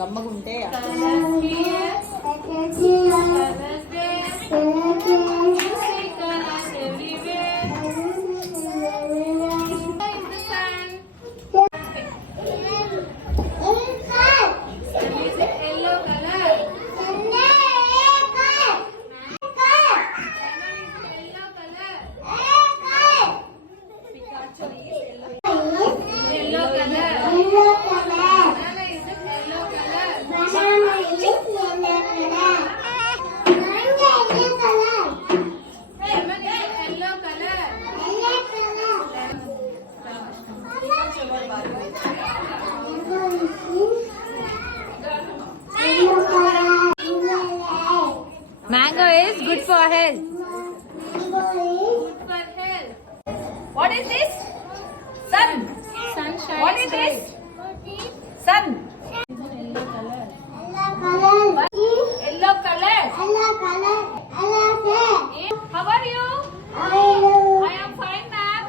కమ్మగుంటే Mango is good for health. Good for health. What is this? Sun. Sunshine. What is this? Sun. Yellow color. Yellow color. How are you? I am fine, ma'am.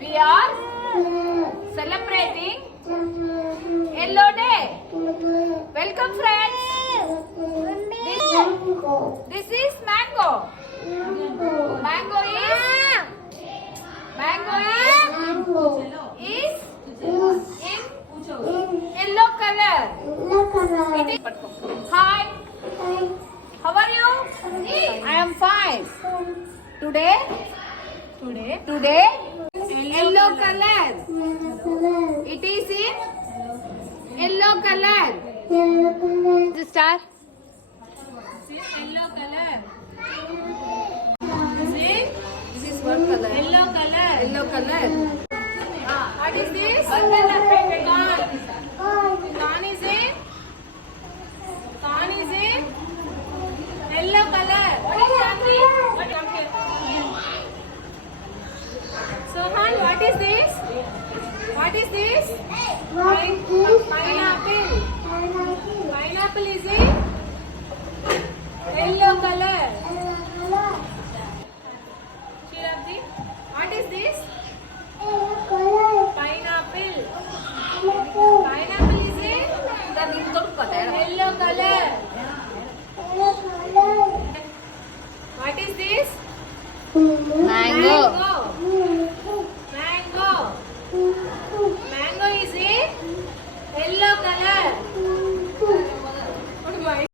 We are celebrating Yellow Day. Welcome, friends. This is mango. Mango is in yellow color. It is. Hi. How are you? I am fine. Today, yellow color. It is in yellow color. The star. Yellow color. See? This is what color? Yellow color. Yellow color. What is this? Corn. Corn is it? Corn is it? Yellow color. What is that? What come here? Sohan, what is this? What is this? Pineapple. Pineapple is it? Yellow color. Shirabji, what is this? Pineapple. Pineapple is it? Yellow color. What is this? Mango.